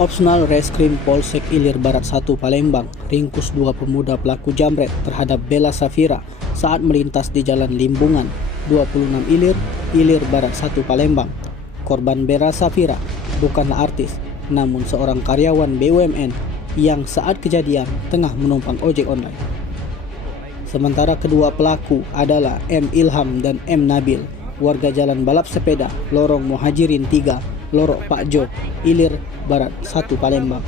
Opsional Reskrim Polsek Ilir Barat 1 Palembang ringkus dua pemuda pelaku jamret terhadap Bella Safira saat melintas di Jalan Limbungan 26 Ilir Barat 1 Palembang. Korban Bella Safira bukanlah artis, namun seorang karyawan BUMN yang saat kejadian tengah menumpang ojek online. Sementara kedua pelaku adalah M. Ilham dan M. Nabil, warga Jalan Balap Sepeda, Lorong Muhajirin 3, Lorok Pakjo, Ilir Barat 1 Palembang.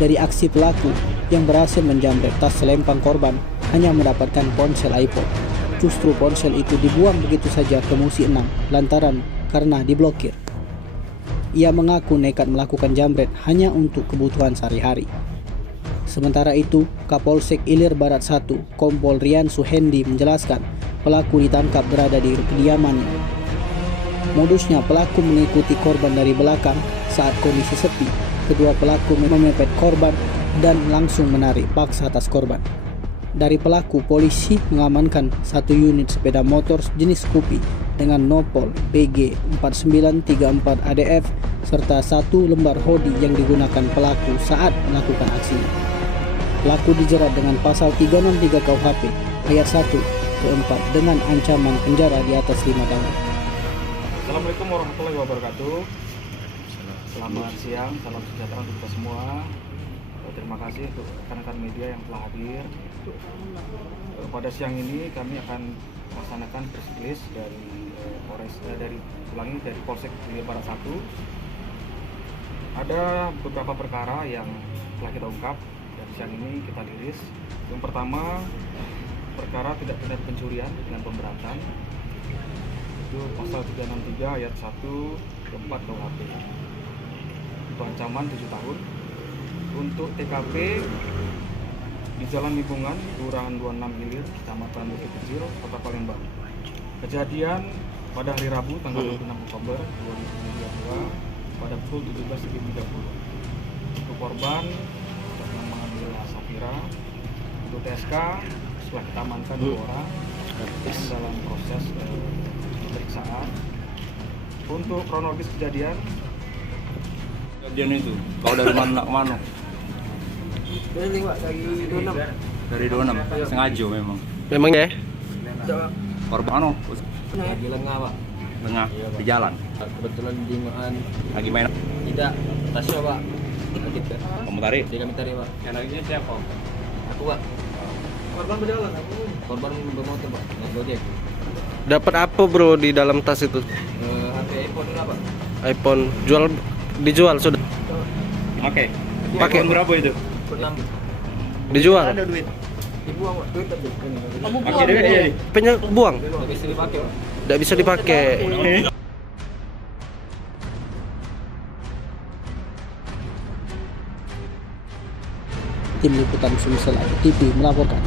Dari aksi pelaku yang berhasil menjamret tas selempang korban hanya mendapatkan ponsel iPhone. Justru ponsel itu dibuang begitu saja ke Musi 6 lantaran karena diblokir. Ia mengaku nekat melakukan jamret hanya untuk kebutuhan sehari-hari. Sementara itu, Kapolsek Ilir Barat 1, Kompol Rian Suhendi menjelaskan pelaku ditangkap berada di kediamannya. Modusnya pelaku mengikuti korban dari belakang saat kondisi sepi. Kedua pelaku memepet korban dan langsung menarik paksa tas korban. Dari pelaku, polisi mengamankan satu unit sepeda motor jenis Scoopy dengan nopol BG 4934 ADF serta satu lembar hoodie yang digunakan pelaku saat melakukan aksinya. Pelaku dijerat dengan pasal 363 KUHP ayat 1 ke 4 dengan ancaman penjara di atas 5 tahun. Assalamualaikum warahmatullahi wabarakatuh. Selamat siang, salam sejahtera untuk kita semua. Terima kasih untuk rekan-rekan media yang telah hadir. Pada siang ini kami akan melaksanakan press release dari Polsek Ilir Barat 1. Ada beberapa perkara yang telah kita ungkap dan siang ini kita rilis. Yang pertama, perkara tindak pidana pencurian dengan pemberatan. Itu pasal 363 ayat 1 ke 4 KUHP. Itu ancaman 7 tahun. Untuk TKP di Jalan Limbungan, Kelurahan 26 Ilir, Kecamatan Bukit Kecil, Kota Palembang. Kejadian pada hari Rabu tanggal 26 Oktober 2022 pada pukul 17.30. Untuk korban bernama Safira. Untuk TSK setelah kita amankan 2 orang yang dalam proses pemeriksaan. Untuk kronologis kejadian itu kau dari mana ke mana? dari 26. Dari 26 sengaja memang ya? korban anu Lagi lengah, Pak. tengah di jalan Kebetulan di Maan. lagi main Tidak, Tasya, Pak. kamu tarik Kami tadi, Pak. yang lainnya siapa? Aku, Pak. Korban berjalan, korban bermotor, Pak. Naik Gojek. Dapat apa bro di dalam tas itu? HP iPhone lah, Pak. iPhone dijual sudah? pakai Pakai. berapa itu? 6. Dijual? Ada duit Dibuang, Pak. Duit tadi. pakai duit jadi Buang? Nggak bisa dipakai, Pak. Tidak bisa dipakai. Tim Liputan Sumsel TV melaporkan.